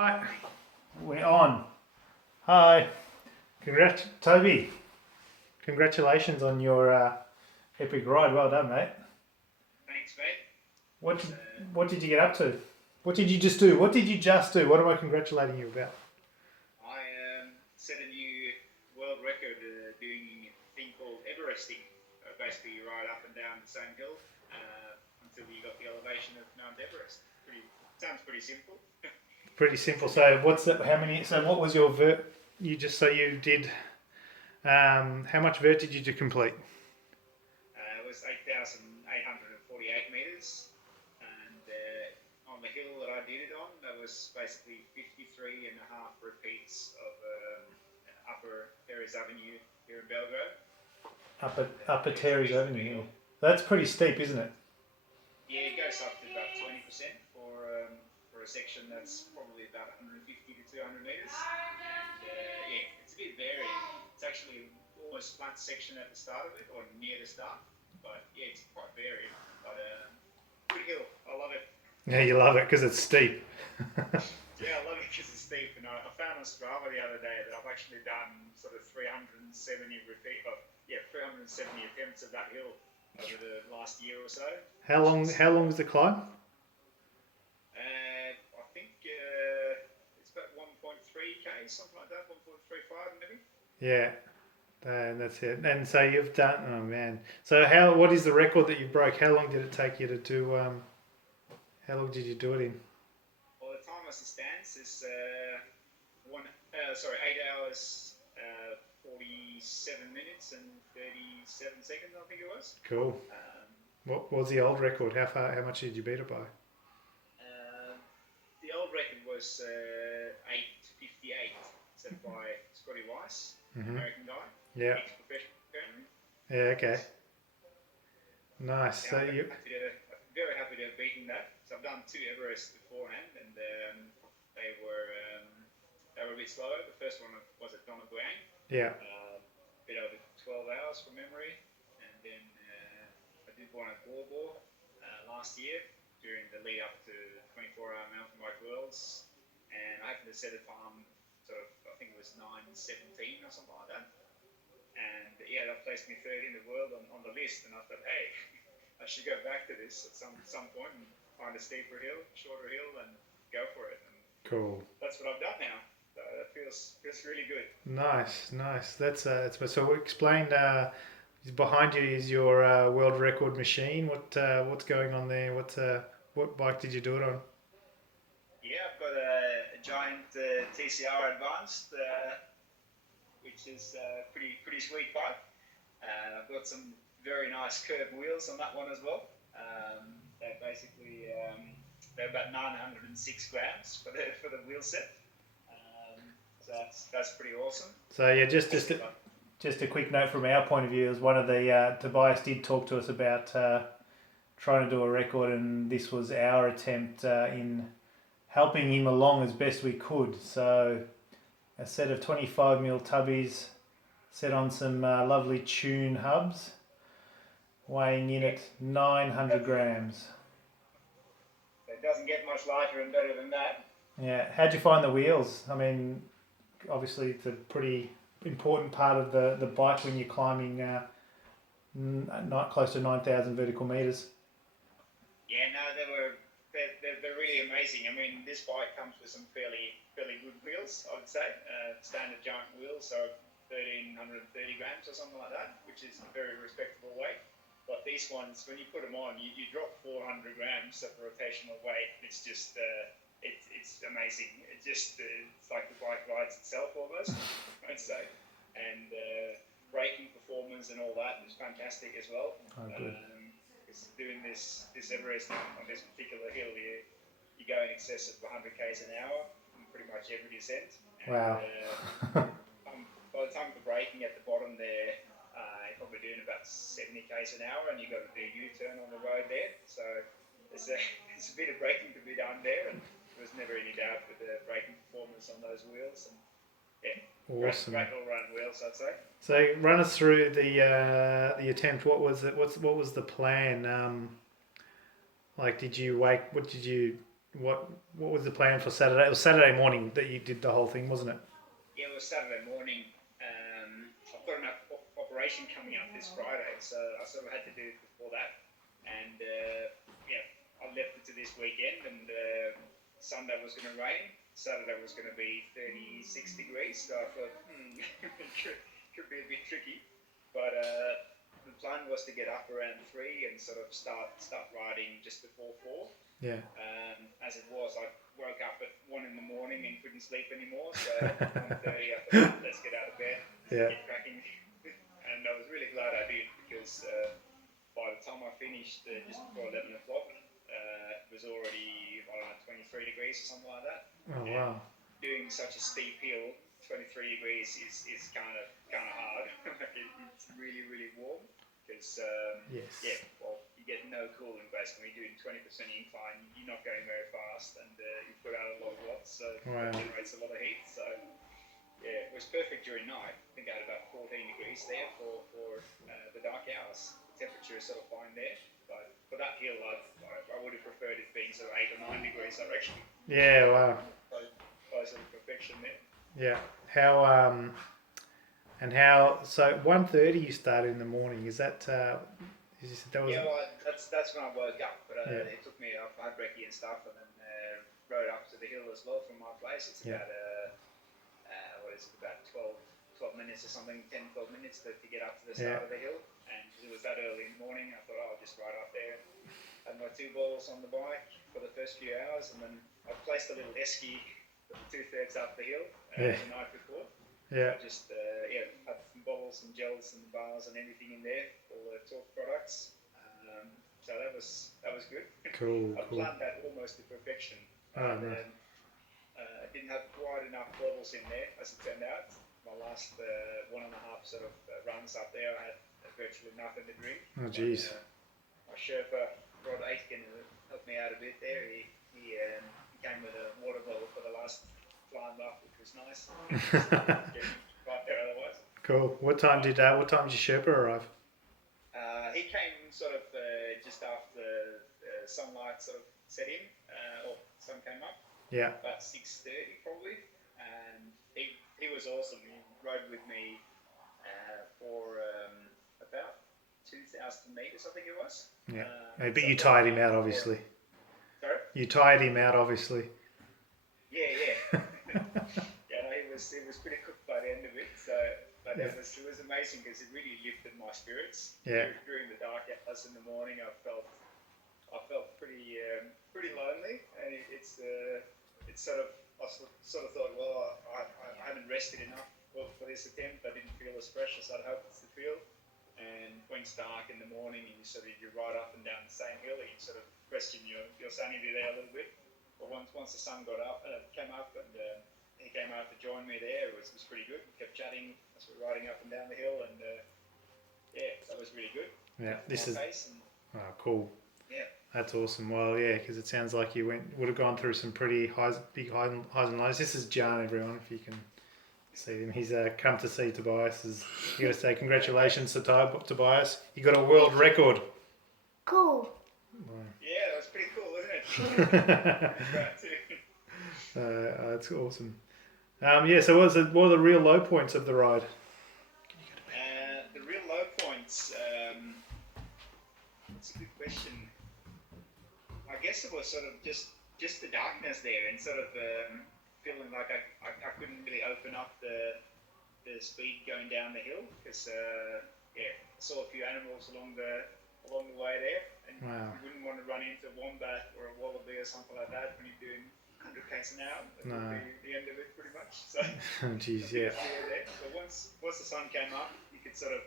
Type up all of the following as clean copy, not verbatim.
Right, we're on. Hi, Toby. Congratulations on your epic ride. Well done, mate. Thanks, mate. What what did you get up to? What did you just do? What did you just do? What am I congratulating you about? I set a new world record doing a thing called everesting. Basically, you ride up and down the same hill until you got the elevation of Mount Everest. Sounds pretty simple. Pretty simple. So what's that? How many? So what was your vert? You just so you did. How much vert did you complete? It was 8,848 meters, and on the hill that I did it on, that was basically 53 and a half repeats of upper Terrys Avenue here in Belgrave. Upper Terrys Ave. Yeah. That's pretty steep, isn't it? Yeah, it goes up to about 20% for a section that's probably about 150 to 200 meters. And yeah, it's a bit varied. It's actually almost flat section at the start of it, or near the start. But yeah, it's quite varied. But good hill. I love it. Yeah, you love it because it's steep. Yeah, I love it because it's steep. And I found on Strava the other day that I've actually done sort of 370 attempts of that hill over the last year or so. How long was the climb? I think it's about 1.3k, something like that, 1.35 maybe. Yeah, and that's it. And so you've done. Oh man. So what is the record that you broke? How long did it take you to do? How long did you do it in? Well, the time as it stands is 8 hours, 47 minutes and 37 seconds, I think it was. Cool. What was the old record? How much did you beat it by? The old record was 8:58, set by Scotty Weiss, American guy. Yeah. Ex-professional, apparently. Yeah. Okay. Nice. Yeah, So I'm you. very happy to have beaten that. So I've done 2 Everests beforehand, and they were a bit slower. The first one was at Donaguang. Yeah. A bit over 12 hours from memory, and then I did one at Bor last year during the lead up to 24-hour mountain bike worlds, and I happened to set a time I think it was 9:17 or something like that, and yeah, that placed me third in the world on the list, and I thought, hey, I should go back to this at some point and find a steeper hill, shorter hill, and go for it. And Cool. that's what I've done now. So that feels really good. Nice. That's so. Explain. Behind you is your world record machine. What's going on there? What bike did you do it on? Yeah, I've got a giant TCR Advanced, which is a pretty sweet bike. I've got some very nice curved wheels on that one as well. They're about 906 grams for the wheel set. So that's pretty awesome. So yeah, just a quick note from our point of view, as one of the Tobias did talk to us about trying to do a record, and this was our attempt in helping him along as best we could. So a set of 25mm tubbies set on some lovely tune hubs, weighing in at 900 grams. It doesn't get much lighter and better than that. Yeah, how'd you find the wheels? I mean, obviously it's a pretty important part of the bike when you're climbing not close to 9,000 vertical meters. Yeah, no, they're really amazing. I mean, this bike comes with some fairly good wheels, I would say. Standard giant wheels, so 1,330 grams or something like that, which is a very respectable weight. But these ones, when you put them on, you drop 400 grams of rotational weight. It's just it's amazing. It's like the bike rides itself almost, I'd say. And braking performance and all that is fantastic as well. Oh, good. Doing this Everest on this particular hill, you go in excess of 100 k's an hour in pretty much every descent. And, wow. By the time you're braking at the bottom there, you're probably doing about 70 k's an hour, and you've got to do a U-turn on the road there. So there's a bit of braking to be done there, and there was never any doubt with the braking performance on those wheels. And yeah, awesome. Great all-round wheels, I'd say. So run us through the attempt. What was it? What was the plan? What did you what was the plan for Saturday? It was Saturday morning that you did the whole thing, wasn't it? Yeah, it was Saturday morning. I've got an operation coming up this Friday, so I sort of had to do it before that. And yeah, I left it to this weekend, and Sunday was going to rain. Saturday was going to be 36 degrees, so I thought, could be a bit tricky. But the plan was to get up around 3 and sort of start riding just before 4. Yeah. As it was, I woke up at 1 in the morning and couldn't sleep anymore. So at 1:30, I thought, let's get out of bed, get cracking. And I was really glad I did, because by the time I finished just before 11 o'clock, it was already, I don't know, 23 degrees or something like that. Oh, wow. And doing such a steep hill, 23 degrees is kind of hard. It's really, really warm. Because, yeah, well, you get no cooling basically doing 20% incline. You're not going very fast, and you put out a lot of watts, so it generates a lot of heat. So, yeah, it was perfect during night. I think I had about 14 degrees there for the dark hours. The temperature is sort of fine there, but for that hill, I would have preferred it being sort of 8 or 9 degrees, I reckon. Yeah, wow. Close to perfection there. Yeah. So 1:30 you started in the morning. Is that? Yeah, well, that's when I woke up. But it took me. I had brekkie and stuff, and then rode up to the hill as well from my place. It's about what is it? About 12 minutes or something, 10, 12 minutes to get up to the start of the hill. And it was that early in the morning. I thought, I'll just ride up there. Had my 2 balls on the bike for the first few hours, and then I placed a little esky 2/3 up the hill the night before. Yeah. I just had some bottles and gels and bars and everything in there, all the talk products. So that was good. Cool. I planned that almost to perfection. I didn't have quite enough bottles in there, as it turned out. My last 1.5 sort of runs up there, I had virtually nothing to drink. Oh, jeez. My Sherpa, Rod Aitken, helped me out a bit there. He came with a water bottle for the last climb up, which was nice. Right there otherwise. Cool. What time did your Sherpa arrive? He came sort of just after sunlight sort of set in, or sun came up. Yeah. About 6:30 probably, and he was awesome. He rode with me for about 2,000 meters, I think it was. Yeah. But you tired him out, obviously. Sorry? You tired him out, obviously. Yeah. He was pretty cooked by the end of it. So, but it was amazing because it really lifted my spirits. Yeah. During the dark hours in the morning, I felt pretty lonely, and it's sort of I sort of thought, well, I haven't rested enough for this attempt. I didn't feel as fresh as I'd hoped to feel. And when it's dark in the morning, and you ride up and down the same hill, you sort of question your sanity there a little bit. But once the sun came up, and he came out to join me there, it was pretty good. We kept chatting as we were riding up and down the hill, and that was really good. Yeah, cool. Yeah, that's awesome. Well, yeah, because it sounds like you would have gone through some pretty big highs and lows. This is John, everyone, if you can see him. He's come to see Tobias. You got to say congratulations to Tobias. You got a world record. Cool. Yeah, that was pretty cool, wasn't it? That's awesome. So what were the real low points of the ride? The real low points, that's a good question. I guess it was sort of just the darkness there, and sort of feeling like I couldn't really open up the speed going down the hill, because I saw a few animals along the way there, and you wouldn't want to run into a wombat or a wallaby or something like that when you're doing 100 k's an hour. That would be the end of it, pretty much. So, jeez, yeah. So once the sun came up, you could sort of,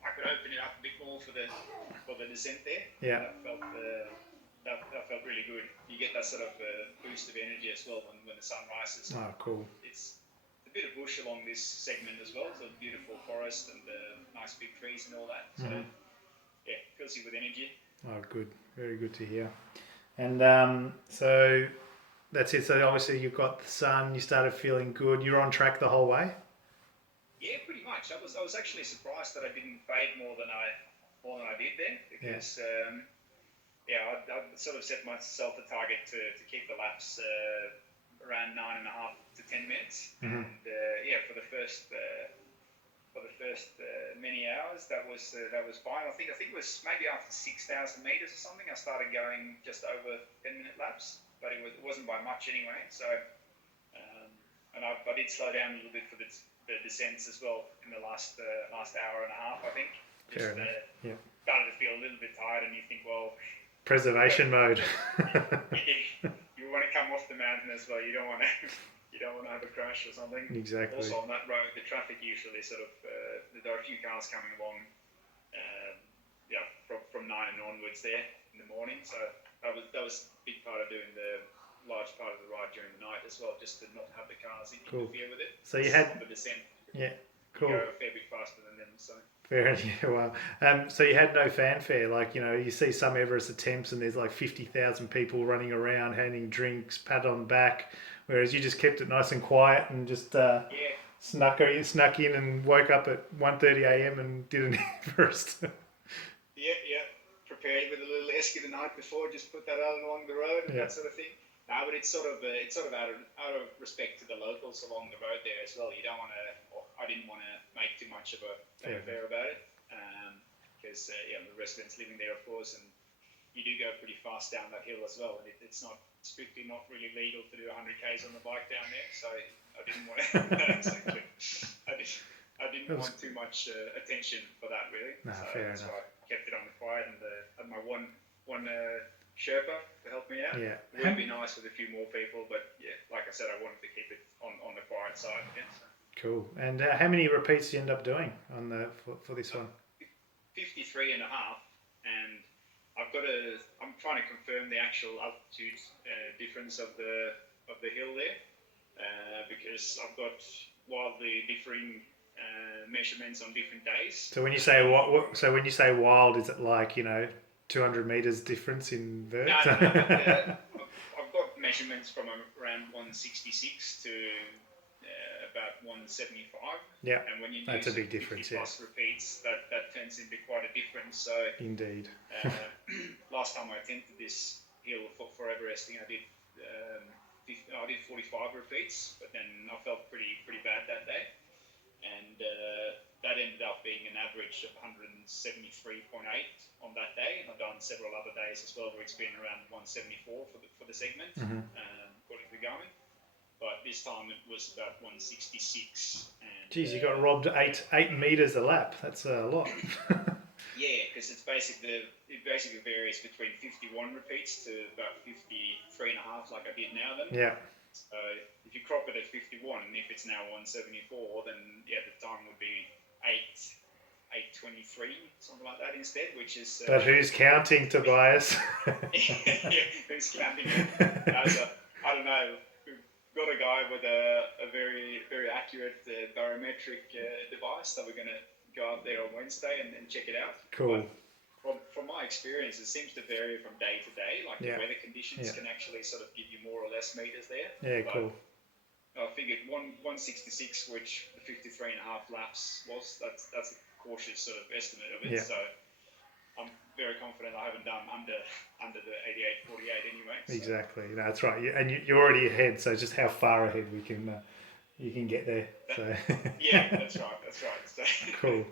I could open it up a bit more for the descent there. Yeah. That felt really good. You get that sort of boost of energy as well when the sun rises. Oh, cool. It's a bit of bush along this segment as well, so beautiful forest and nice big trees and all that. So fills you with energy. Oh, good. Very good to hear. And so that's it. So obviously you've got the sun. You started feeling good. You're on track the whole way. Yeah, pretty much. I was actually surprised that I didn't fade more than I did there, because I sort of set myself the target to keep the laps around 9.5 to 10 minutes, and for the first many hours that was fine. I think it was maybe after 6,000 meters or something I started going just over 10-minute laps, but it wasn't by much anyway. So and I did slow down a little bit for the descents as well in the last hour and a half, I think. Fair enough. Yeah. Started to feel a little bit tired, and you think, well, preservation mode. You want to come off the mountain as well. You don't want to have a crash or something. Exactly. Also on that road, the traffic usually there are a few cars coming along, from 9 and onwards there in the morning. So that was a big part of doing the large part of the ride during the night as well, just to not have the cars interfere with it. So you had on the descent. Yeah, cool. You go a fair bit faster than them, so. Fair enough. Yeah, well, so you had no fanfare, like, you see some Everest attempts and there's like 50,000 people running around handing drinks, pat on the back, whereas you just kept it nice and quiet and just snuck in and woke up at 1:30 a.m. and did an Everest. Yeah. Prepared with a little esky the night before, just put that out along the road and that sort of thing. No, but it's sort of out of respect to the locals along the road there as well. You don't want to. I didn't want to make too much of a affair about it, because the residents living there, of course, and you do go pretty fast down that hill as well, and it's strictly not really legal to do 100 k's on the bike down there. So I didn't want to. Exactly. I didn't want too much attention for that really. No, so fair that's enough. why I kept it on the quiet and had my one Sherpa to help me out. Yeah. It would be nice with a few more people, but like I said, I wanted to keep it on the quiet side again. So. Cool. And how many repeats do you end up doing on for this one? 53 and a half, and I'm trying to confirm the actual altitude difference of the hill there, because I've got wildly differing measurements on different days. So when you say when you say wild, is it like 200 meters difference in vert? No. I've got measurements from around 166 to about 175. Yeah, and when you do that's a big difference. Plus repeats, that turns into quite a difference. So indeed. Last time I attempted this hill for everesting, I did 45 repeats, but then I felt pretty bad that day, and that ended up being an average of 173.8 on that day. And I've done several other days as well where it's been around 174 for the segment, according to the Garmin. But this time it was about 166. And, geez, you got robbed 8 meters a lap. That's a lot. Yeah, because it basically varies between 51 repeats to about 53 and a half, like I did now. Then. Yeah. So if you crop it at 51, if it's now 174, then the time would be 823, something like that instead, which is. But who's counting, Tobias? Who's counting? I don't know. Got a guy with a very, very accurate barometric device that we're going to go out there on Wednesday and check it out. Cool. But from my experience, it seems to vary from day to day. Like the weather conditions can actually sort of give you more or less meters there. Yeah, cool. I figured 166, which the 53 and a half laps was, that's a cautious sort of estimate of it. Yeah. So I'm very confident I haven't done under the 88.48 anyway. So. Exactly, that's right. And you're already ahead, so just how far ahead you can get there. So. Yeah, that's right. So cool.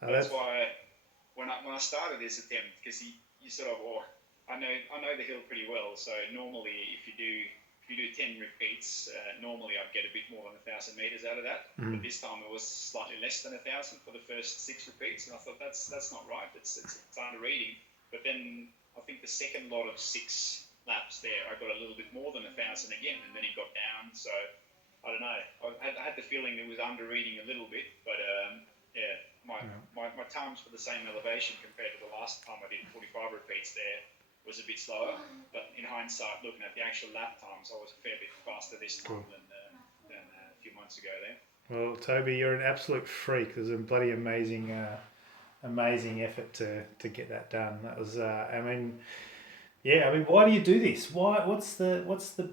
That's why when I started this attempt, because you sort of, I know the hill pretty well. So normally, if you do 10 repeats, normally I'd get a bit more than 1,000 meters out of that. But this time it was slightly less than 1,000 for the first 6 repeats, and I thought that's not right. It's under reading. But then I think the second lot of 6 laps there, I got a little bit more than 1,000 again, and then it got down. So I don't know. I had the feeling it was under reading a little bit, but my times for the same elevation compared to the last time I did 45 repeats there was a bit slower, but in hindsight, looking at the actual lap times, I was a fair bit faster this time than a few months ago there. Well, Toby, you're an absolute freak. There's a bloody amazing effort to get that done. That was, why do you do this? Why? What's the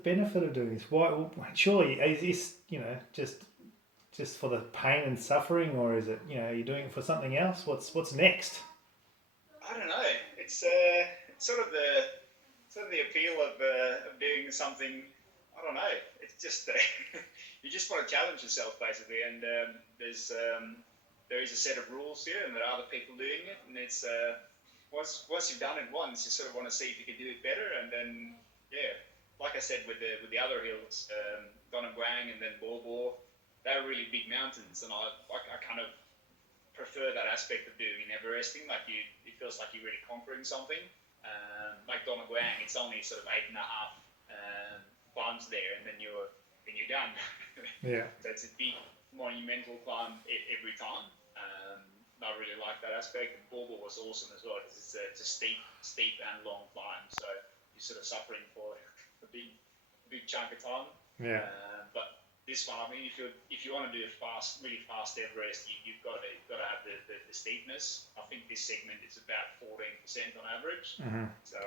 benefit of doing this? Why? Surely, is this just for the pain and suffering, or is it you're doing it for something else? What's next? I don't know. It's sort of the appeal of doing something. I don't know. It's just you just want to challenge yourself basically, and there is a set of rules here, and there are other people doing it, and it's once you've done it once, you sort of want to see if you can do it better, and then yeah, like I said with the other hills, Donegal and then Bor, they're really big mountains, and I kind of prefer that aspect of doing everesting. Like it feels like you're really conquering something. Like Donegal, it's only sort of 8.5 climbs there, and then you're done. Yeah. So it's a big monumental climb every time. I really like that aspect. And Bor was awesome as well because it's a steep and long climb, so you're sort of suffering for a big chunk of time. Yeah. But this one, I mean, if you want to do a really fast Everest, you've got to have the steepness. I think this segment is about 14% on average. Mm-hmm. So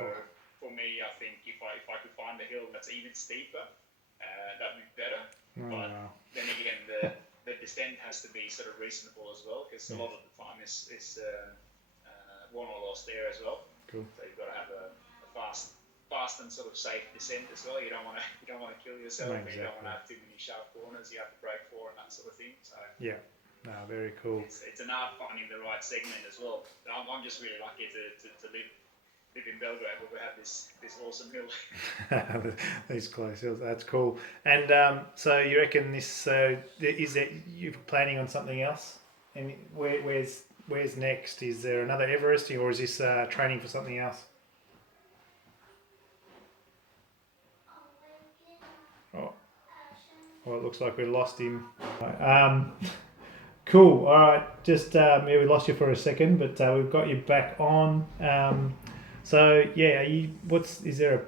for me, I think if I could find a hill that's even steeper, that'd be better. Oh, but wow. then again, the descent has to be sort of reasonable as well, because a lot of the time is won or lost there as well. Cool. So you've got to have a fast and sort of safe descent as well. You don't want to kill yourself. Exactly. You don't want to have too many sharp corners. You have to brake for and that sort of thing. So yeah, no, very cool. It's an art finding the right segment as well. I'm just really lucky to live in Belgrave where we have this awesome hill. These close hills, that's cool. And so you reckon this? Is that you're planning on something else? And where's next? Is there another Everesting, or is this training for something else? Oh, well, it looks like we lost him. Cool. All right. Just we lost you for a second, but we've got you back on. So yeah, is there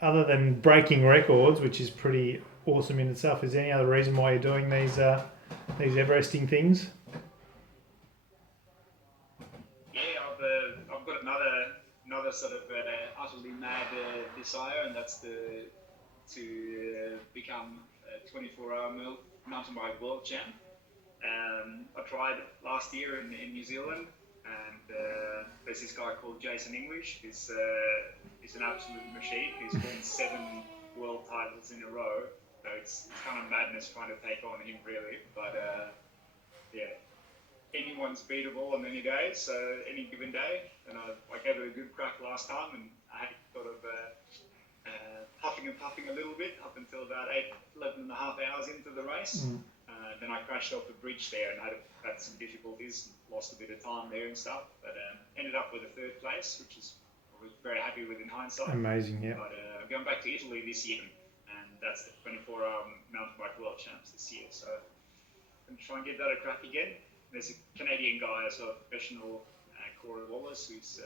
other than breaking records, which is pretty awesome in itself? Is there any other reason why you're doing these Everesting things? Yeah, I've got another sort of utterly mad desire, and that's to become a 24-hour mountain bike world champ. I tried last year in New Zealand, and there's this guy called Jason English. He's an absolute machine. He's won 7 world titles in a row. So it's kind of madness trying to take on him, really. But yeah, anyone's beatable on any day, so any given day. And I gave it a good crack last time, and I had sort of huffing and puffing a little bit up until about 11 and a half hours into the race. Mm. Then I crashed off the bridge there and had some difficulties, lost a bit of time there and stuff, but ended up with a 3rd place, which I was very happy with in hindsight. Amazing, yeah. But I'm going back to Italy this year, and that's the 24-hour mountain bike world champs this year, so I'm going to try and give that a crack again. There's a Canadian guy as well, professional, Corey Wallace, who's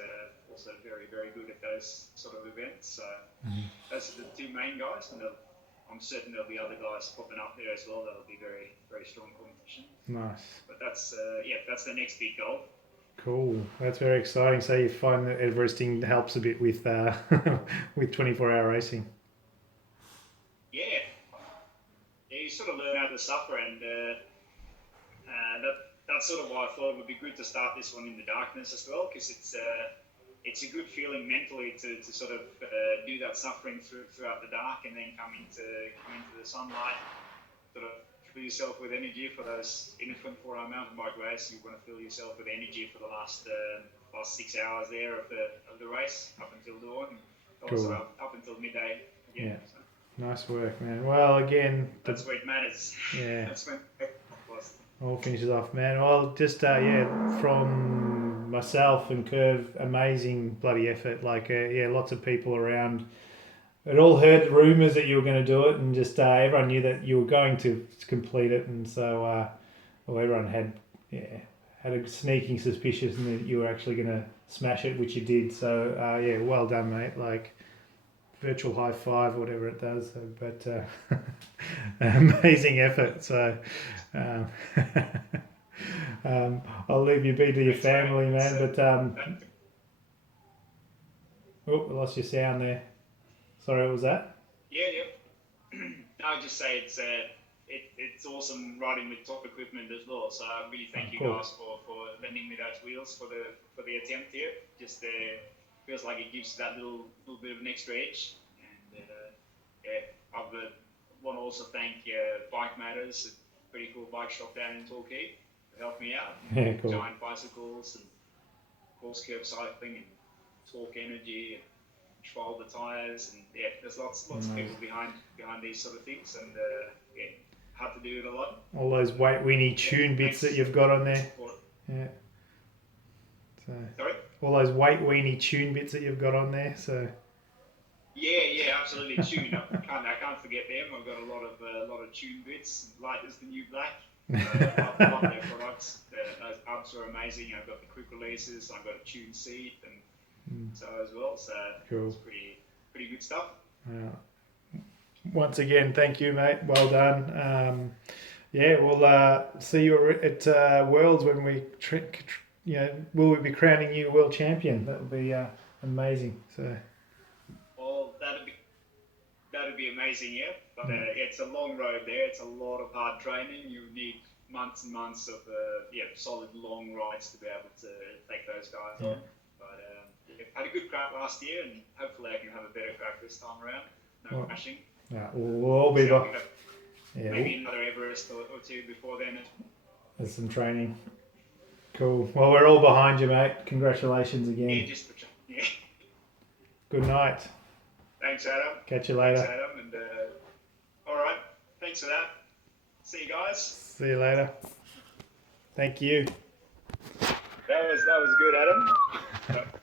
also very, very good at those sort of events. So those are the 2 main guys, and I'm certain there'll be other guys popping up there as well. That'll be very, very strong competition. Nice. But that's the next big goal. Cool. That's very exciting. So you find that Everesting helps a bit with with 24-hour racing. Yeah, you sort of learn how to suffer, and that's sort of why I thought it would be good to start this one in the darkness as well, because it's a good feeling mentally to sort of do that suffering throughout the dark, and then come into the sunlight, sort of fill yourself with energy for those. In a 24-hour mountain bike race, you want to fill yourself with energy for the last 6 hours there of the race up until dawn, and also Cool. up until midday again. Yeah. So Nice work, man. Well, again, that's where it matters. Yeah. That's when it was. all finishes off, man. Well, just from myself and Curve, amazing bloody effort. Like, lots of people around. It all heard rumours that you were going to do it, and just everyone knew that you were going to complete it, and so everyone had a sneaking suspicion that you were actually going to smash it, which you did. So well done, mate. Like, virtual high five, whatever it does. But amazing effort. So I'll leave you be to your family, man. But I lost your sound there. Sorry, what was that? Yeah. I would just say it's awesome riding with top equipment as well. So I really thank you Cool. guys for lending me those wheels for the attempt here. Just feels like it gives that little bit of an extra edge. And I want to also thank Bike Matters, a pretty cool bike shop down in Torquay, to help me out. Yeah, cool. Giant bicycles and course curve cycling and torque energy and control the tires, and there's lots of people behind these sort of things, and hard to do it a lot. All those weight weenie tune bits that you've got on there. Yeah. So, sorry? All those weight weenie tune bits that you've got on there. So. Yeah, absolutely. Tune. I can't forget them. I've got a lot of tune bits. Light is the new black. I love their products. Those hubs are amazing. I've got the quick releases. I've got a tune seat and so as well. So cool. It's pretty good stuff. Once again, thank you, mate. Well done. We'll see you at Worlds when we, will we be crowning you world champion? That would be amazing. So. Well, that'd be amazing, yeah. But it's a long road there. It's a lot of hard training. You need months and months of solid long rides to be able to take those guys on. But I had a good crack last year, and hopefully I can have a better crack this time around. No crashing. Yeah, we'll all be back. Maybe another Everest or two before then. There's some training. Cool. Well, we're all behind you, mate. Congratulations again. Yeah. Good night. Thanks, Adam. Catch you later. Thanks, Adam. And all right. Thanks for that. See you guys. See you later. Thank you. That was good, Adam.